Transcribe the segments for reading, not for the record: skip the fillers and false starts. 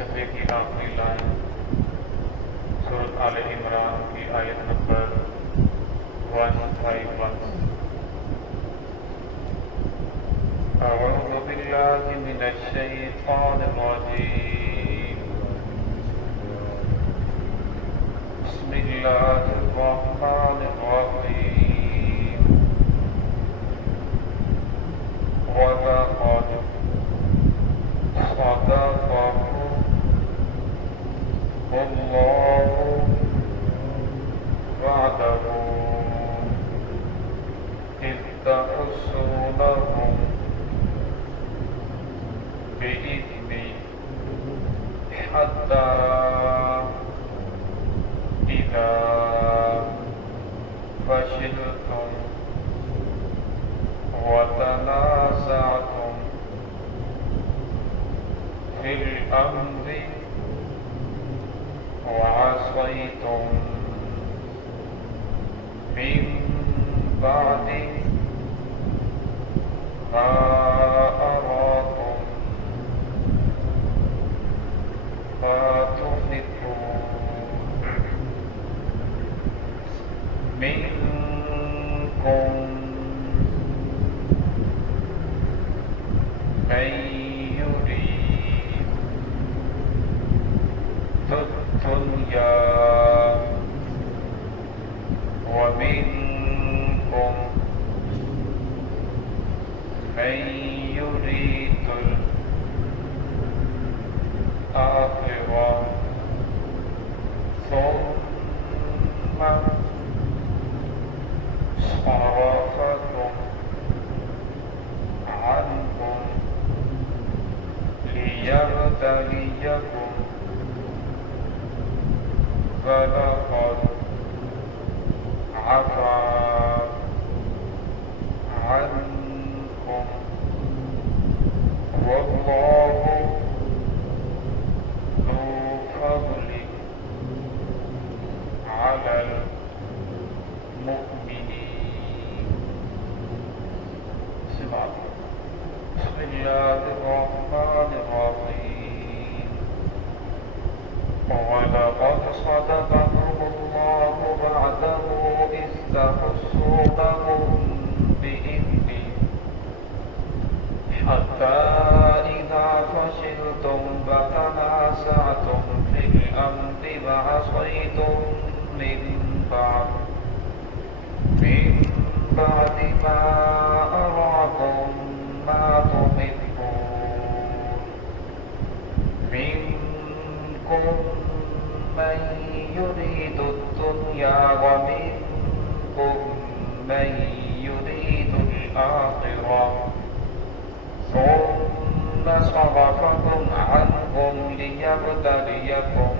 صفحے کی آخری لائن سورۃ آل عمران کی آیت نمبر 151۔ اعوذ باللہ من الشیطان الرجیم، بسم اللہ الرحمن الرحیم۔ وَلَقَدْ صَدَقَكُمُ اللَّهُ وعده إذ تحسونهم بإذنه حتى إذا فشلتم وتنازعتم في الأمر وعصيتم من بعد ما أراكم ما تحبون منكم من يريد الدنيا ومنكم من يريد الآخرة ثم صرفكم عنهم ليبتليكم ولقد عفا عنكم والله ذو فضل على المؤمنين۔ بسم الله الرحمن الرحيم۔ وَلَقَدْ صَدَقَكُمُ اللَّهُ وعده إذ تحسونهم بإذنه حتى إذا فشلتم وتنازعتم في الأمر وعصيتم من بعد ما أراكم ما تحبون منكم من يريد الدنيا ومنكم من يريد الآخرة ثم صرفكم عنهم ليبتليكم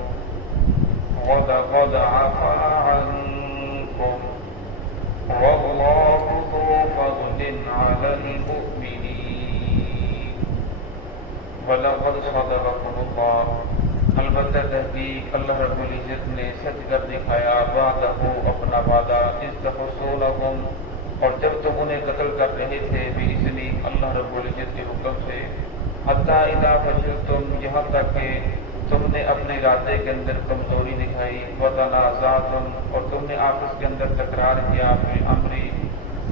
ولقد عفا عنكم والله ذو فضل على المؤمنين۔ وَلَقَدْ صَدَقَكُمُ اللَّهُ، البتہ تحقیق اللہ رب العزت نے سچ کر دکھایا، وعدہ اپنا وعدہ، اذ تحسونهم اور جب تم انہیں قتل کر رہے تھے بإذنہ اللہ رب العزت کے حکم سے، حتیٰ اذا فشلتم یہاں تک کہ تم نے اپنے ارادے کے اندر کمزوری دکھائی، وتنازعتم اور تم نے آپس کے اندر تکرار کیا، فی الامر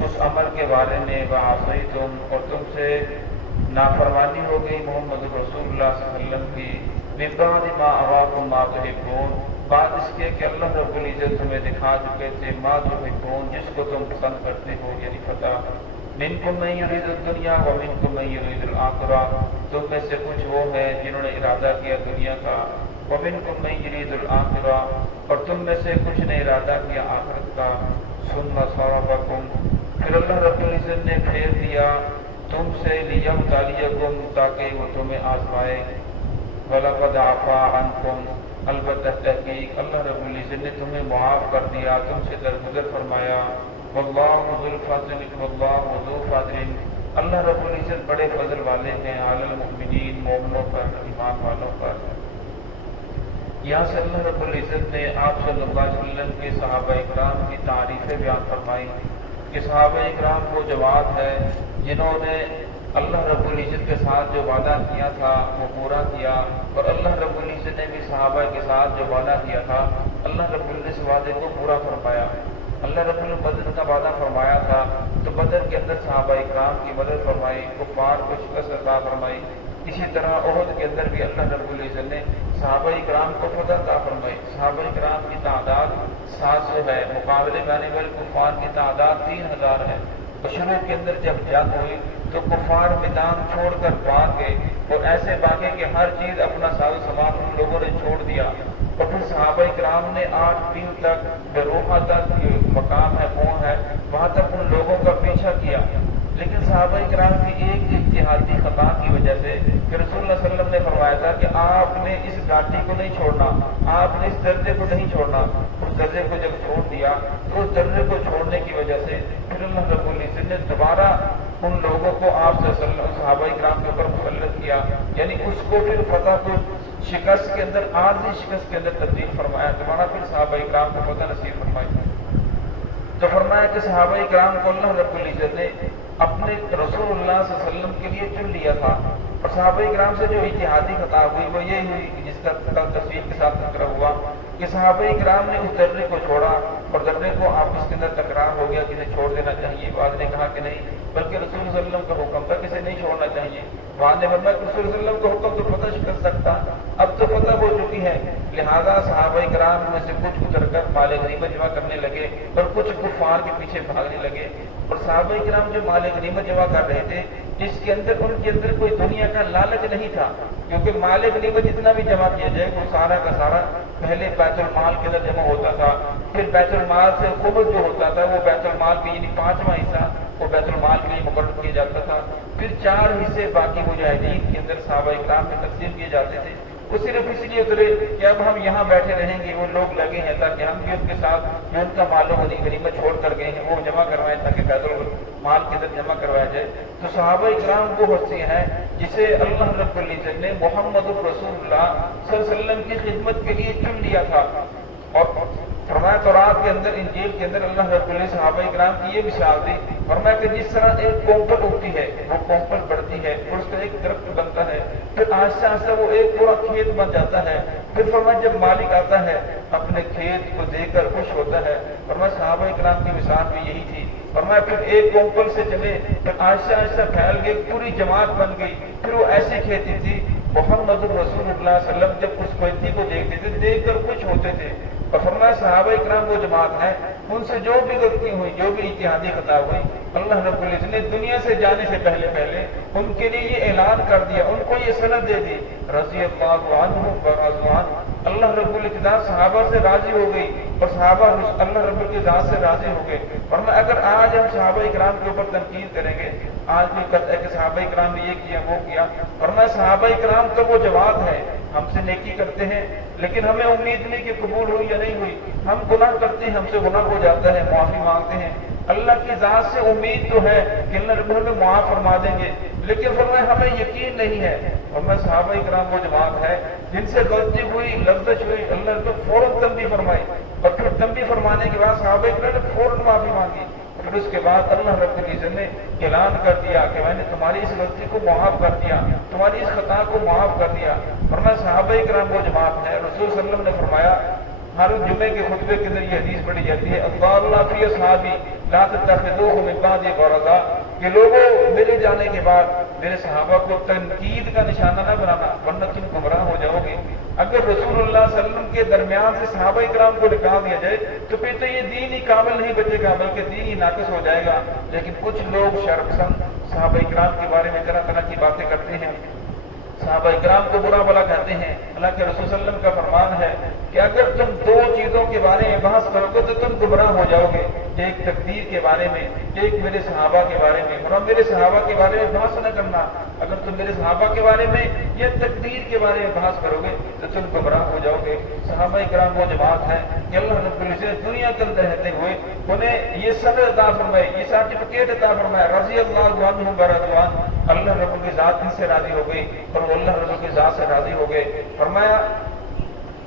اس عمل کے بارے میں، وعصیتم اور تم سے نافرمانی ہو گئی محمد رسول اللہ صلی اللہ علیہ وسلم کی، من بعد ما اراکم ما تحبون بعد اس کے کہ اللہ رب العزت تمہیں دکھا چکے تھے ما تحبون جس کو تم پسند کرتے ہو، یعنی فتح، منکم من یرید الدنیا ومنکم من یرید الآخرہ تم میں سے کچھ وہ ہیں جنہوں نے ارادہ کیا دنیا کا، ومنکم من یرید الآخرہ اور تم میں سے کچھ نے ارادہ کیا آخرت کا، ثم صرفکم پھر اللہ رب العزت نے پھیر دیا تم سے، لیبتلیکم تاکہ وہ تمہیں آزمائے، وَلَقَدْ عَفَا عَنْكُمْ البتہ تحقیق اللہ رب العزت نے تمہیں معاف کر دیا، تم سے درگزر فرمایا، واللہ ذو الفضل واللہ ذو فضل اللہ رب العزت بڑے فضل والے ہیں، علی المؤمنین مومنوں پر، ایمان والوں پر۔ یہاں سے اللہ رب العزت نے آپ صلی اللہ علیہ وسلم کے صحابہ اکرام کی تعریفیں بیان فرمائی کہ صحابہ اکرام وہ جواد ہے جنہوں نے اللہ رب العزت کے ساتھ جو وعدہ کیا تھا وہ پورا کیا، اور اللہ رب نے بھی صحابہ کے ساتھ جو وعدہ کیا تھا اللہ رب العزت اس وعدے کو پورا فرمایا۔ اللہ رب العزت بدر کا وعدہ فرمایا تھا تو بدر کے اندر صحابہ اکرام کی مدد فرمائی، کفار کو شکست عطا فرمائی۔ اسی طرح احد کے اندر بھی اللہ رب العزت نے صحابہ اکرام کو فتح عطا فرمائی۔ صحابہ اکرام کی تعداد 700 ہے، مقابلے میں آنے والے کفار کی تعداد 3000 ہے۔ اور شروع کے اندر جب جنگ ہوئی تو کفار میدان چھوڑ کر بھاگ گئے، اور ایسے بھاگے کہ ہر چیز اپنا ساز و سامان ان لوگوں نے چھوڑ دیا۔ اور پھر صحابہ کرام نے 8 دن تک بیروحہ تک مقام ہے قوم ہے وہاں تک ان لوگوں کا پیچھا کیا، لیکن صحابہ کرام کی ایک اجتہادی خطا کی وجہ سے کہ رسول اللہ صلی اللہ علیہ وسلم نے فرمایا تھا کہ آپ نے اس گاٹی کو نہیں چھوڑنا، آپ نے اس درجے کو نہیں چھوڑنا۔ اس درجے کو جب چھوڑ دیا تو اس درجے کو چھوڑنے کی وجہ سے پھر اللہ رب العزت نے دوبارہ ان لوگوں کو آپ صلی اللہ علیہ وسلم صحابہ کرام کے اوپر مسلط کیا، یعنی اس کو پھر فتح کو شکست کے اندر، عارضی شکست کے اندر تبدیل فرمایا، دوبارہ پھر صحابہ کرام کو فتح نصیب فرمائی۔ تو فرمایا کہ صحابہ کرام کو اللہ رب العزت نے اپنے رسول اللہ صلی اللہ علیہ وسلم کے لیے چن لیا تھا، اور صحابہ کرام سے جو اتحادی خطا ہوئی وہ یہ ہوئی جس کا تفصیل کے ساتھ ذکر ہوا کہ صحابہ کرام نے اس درجے کو چھوڑا، اور درجے کو آپس کے اندر تکرار ہو گیا، کسے چھوڑ دینا چاہیے، بعض نے کہا کہ نہیں، بلکہ رسول صلی اللہ علیہ وسلم کا حکم تھا کسے نہیں چھوڑنا چاہیے، بعض نے فرمایا کہ رسول صلی اللہ علیہ وسلم کا حکم تو فتح شکست سکتا، اب تو فتح ہو چکی ہے، لہذا صحابہ کرام میں سے کچھ اتر کر مال غنیمت جمع کرنے لگے اور کچھ کفار کے پیچھے بھاگنے لگے۔ اور صحابہ کرام جو مال غنیمت جمع کر رہے تھے اس کے اندر ان کے اندر کوئی دنیا کا لالچ نہیں تھا، کیونکہ مال غنیمت جتنا بھی جمع کیا جائے وہ سارا کا سارا پہلے بیت المال کے اندر جمع ہوتا تھا، پھر بیت المال سے خمس جو ہوتا تھا وہ بیت المال کے یعنی 5واں حصہ وہ بیت المال کے لیے مقرر کیا جاتا تھا، پھر 4 حصے باقی مجاہدین کے اندر صحابہ اکرام میں تقسیم کیے جاتے تھے۔ وہ صرف اس لیے اترے کہ اب ہم یہاں بیٹھے رہیں گے، وہ لوگ لگے ہیں تاکہ ہم بھی ان کے ساتھ جو ان کا مال و غنیمت چھوڑ کر گئے ہیں وہ جمع کروائیں تاکہ بیت المال کے اندر جمع کروایا جائے۔ تو صحابہ اکرام وہ ہستی ہیں جسے اللہ رب العزت نے محمد الرسول اللہ صلی اللہ علیہ وسلم کی خدمت کے لیے چن لیا تھا، اور فرمایا تورات کے اندر، انجیل کے اندر اللہ رب العزت صحابہ اکرام کی یہ مثال دی، فرمایا کہ جس طرح ایک کونپل اگتی ہے وہ کونپل بڑھتی ہے اور اس کا ایک درخت بنتا ہے، پھر آہستہ آہستہ وہ ایک پورا کھیت بن جاتا ہے، پھر فرمایا جب مالک آتا ہے اپنے کھیت کو دیکھ کر خوش ہوتا ہے، فرمایا صحابہ اکرام کی مثال بھی یہی تھی، فرمایا پھر ایک کونپل سے چلے پھر آہستہ آہستہ پھیل گئی، پوری جماعت بن گئی، پھر وہ ایسی کھیتی تھی محمد الرسول اللہ صلی اللہ علیہ وسلم جب اس کھیتی کو دیکھتے تھے دیکھ کر خوش ہوتے تھے، اور فرمایا صحابہ اکرام وہ جماعت ہے ان سے جو بھی غلطی ہوئی، جو بھی اتحادی خطا ہوئی، اللہ رب العزت نے دنیا سے جانے سے پہلے ان کے لیے یہ اعلان کر دیا، ان کو یہ سند دے دی، رضی اللہ عنہم ورضوا عنہ، اللہ رب العزت صحابہ سے راضی ہو گئی اور صحابہ اللہ رب العزت سے راضی ہو گئے۔ فرمایا اگر آج ہم صحابہ اکرام کے اوپر تنقید کریں گے، آج بھی کہتا ہے کہ صحابہ اکرام نے یہ کیا وہ کیا، فرمایا صحابہ اکرام تو وہ جماعت ہے ہم سے نیکی کرتے ہیں لیکن ہمیں امید نہیں کہ قبول ہوئی یا نہیں ہوئی، ہم گناہ کرتے ہیں، ہم سے گناہ ہو جاتا ہے، معافی مانگتے ہیں، اللہ کی ذات سے امید تو ہے کہ اللہ رب العزت معاف فرما دیں گے، لیکن فرمایا ہمیں یقین نہیں ہے۔ فرمایا صحابہ اکرام وہ جماعت ہے جن سے غلطی ہوئی، لفظ ہوئی، اللہ رب فوراً تنبیہ فرمائی، اور پھر تنبیہ فرمانے کے بعد صحابہ اکرام نے فوراً معافی مانگی، پھر اس کے بعد اللہ رب العزت نے اعلان کر دیا کہ میں نے تمہاری اس غلطی کو معاف کر دیا، تمہاری اس خطا کو معاف کر دیا۔ فرمایا صحابہ اکرام وہ جماعت ہے، رسول صلی اللہ علیہ وسلم نے فرمایا ہر جمعے کے خطبے کے اندر یہ حدیث پڑھی جاتی ہے، اللہ فی اصحابی لا تتخذوهم من بعدی غرضا، کہ لوگوں میرے جانے کے بعد میرے صحابہ کو تنقید کا نشانہ نہ بنانا ورنہ تم گمراہ ہو جاؤ گے۔ اگر رسول اللہ صلی اللہ علیہ وسلم کے درمیان سے صحابہ اکرام کو نکال دیا جائے تو پھر تو یہ دین ہی کامل نہیں بچے گا بلکہ دین ہی ناقص ہو جائے گا، لیکن کچھ لوگ شرپسند صحابہ اکرام کے بارے میں طرح طرح کی باتیں کرتے ہیں، صحابہ اکرام کو برا بھلا کہتے ہیں۔ اللہ کے رسول صلی اللہ علیہ وسلم کا فرمان ہے کہ اگر تم 2 چیزوں کے بارے میں بحث کرو گے تو تم گمراہ ہو جاؤ گے، ایک تقدیر کے بارے میں، ایک میرے صحابہ کے بارے میں، اور میرے صحابہ کے بارے میں بحث نہ کرنا، اگر تم میرے صحابہ کے بارے میں یا تقدیر کے بارے میں بحث کرو گے تو تم گمراہ ہو جاؤ گے۔ صحابہ اکرام وہ جماعت ہے کہ اللہ رب العزت دنیا کے اندر رہتے ہوئے انہیں یہ صبر عطا فرمائے، یہ سرٹیفکیٹ عطا فرمایا، رضی اللہ عنہم ورضوا عنہ، اللہ رب العزت ان سے راضی ہو گئی اور وہ اللہ رب العزت سے راضی ہو گئے۔ فرمایا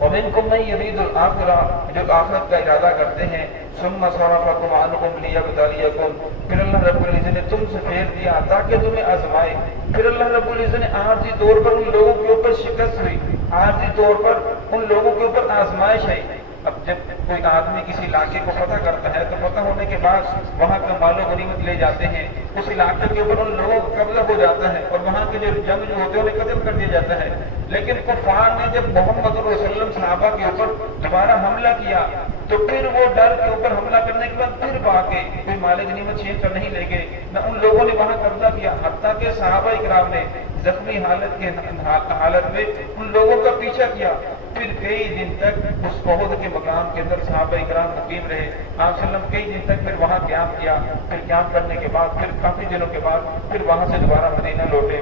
ومنکم من یرید الآخرہ، جو آخرت کا ارادہ کرتے ہیں، ثم صرفکم عنہم لیبتلیکم، پھر اللہ رب العزت نے تم سے پھیر دیا تاکہ تمہیں آزمائے۔ پھر اللہ رب العزت نے عارضی طور پر ان لوگوں کے اوپر شکست ہوئی، عارضی طور پر ان لوگوں کے اوپر آزمائش آئی۔ اب جب کوئی آدمی کسی علاقے کو فتح کرتا ہے تو فتح ہونے کے بعد وہاں کا مال و غنیمت لے جاتے ہیں، اس علاقے کے اوپر ان لوگوں کا قبضہ ہو جاتا ہے اور وہاں کے جو جنگ جو ہوتے ہیں انہیں قتل کر دیا جاتا ہے۔ لیکن کفار نے جب محمد صلی اللہ علیہ وسلم صحابہ کے اوپر دوبارہ حملہ کیا تو پھر وہ ڈر کے اوپر حملہ کرنے کے بعد پھر بھاگے، کوئی مال غنیمت چھین کر نہیں لے گئے، نہ ان لوگوں نے وہاں قبضہ کیا، حتیٰ کہ صحابہ اکرام نے زخمی حالت میں ان لوگوں کا پیچھا کیا۔ پھر کئی دن تک اس عہد کے مقام کے اندر صحابہ اکرام مقیم رہے، آپ صلی اللہ علیہ وسلم کئی دن تک پھر وہاں قیام کیا، پھر قیام کرنے کے بعد پھر کافی دنوں کے بعد پھر وہاں سے دوبارہ مدینہ لوٹے۔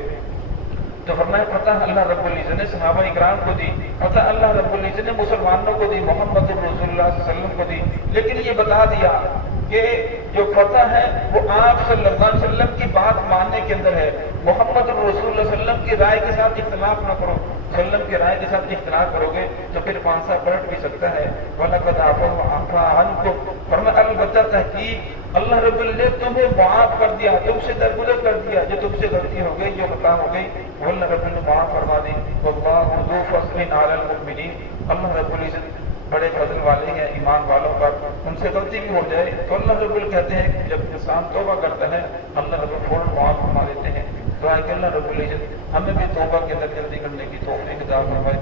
تو فرمایا فتح اللہ رب العزت نے صحابہ اکرام کو دی، فتح اللہ رب العزت نے مسلمانوں کو دی، محمد رسول اللہ صلی اللہ علیہ وسلم کو دی، لیکن یہ بتا دیا کہ جو فتح ہے وہ آپ صلی اللہ علیہ وسلم کی بات ماننے کے اندر ہے۔ محمد رسول اللہ صلی اللہ علیہ وسلم کی رائے کے ساتھ اختلاف نہ کرو، صلی اللہ علیہ وسلم کی رائے کے ساتھ اختلاف کرو گے تو پھر پانسا پلٹ بھی سکتا ہے۔ وَلَقَدْ عَفَا عَنْكُمْ، فرمایا البتہ تحقیق اللہ رب العزت نے تمہیں معاف کر دیا، تم سے درگزر کر دیا، جو تم سے غلطی ہو گئی، جو خطا ہو گئی وہ اللہ رب العزت نے معاف فرما دی۔ وَاللَّهُ ذُو فَضْلٍ عَلَى الْمُؤْمِنِينَ، اللہ رب العزت بڑے فضل والے ہیں ایمان والوں پر، ان سے غلطی بھی ہو جائے تو اللہ رب العزت کہتے ہیں کہ جب انسان توبہ کرتا ہے اللہ رب العزت فوراً معاف فرما دیتے ہیں۔ دعا کہ اللہ رب العزت ہمیں بھی توبہ کے اندر جلدی کرنے کی توفیق عطا فرمائے۔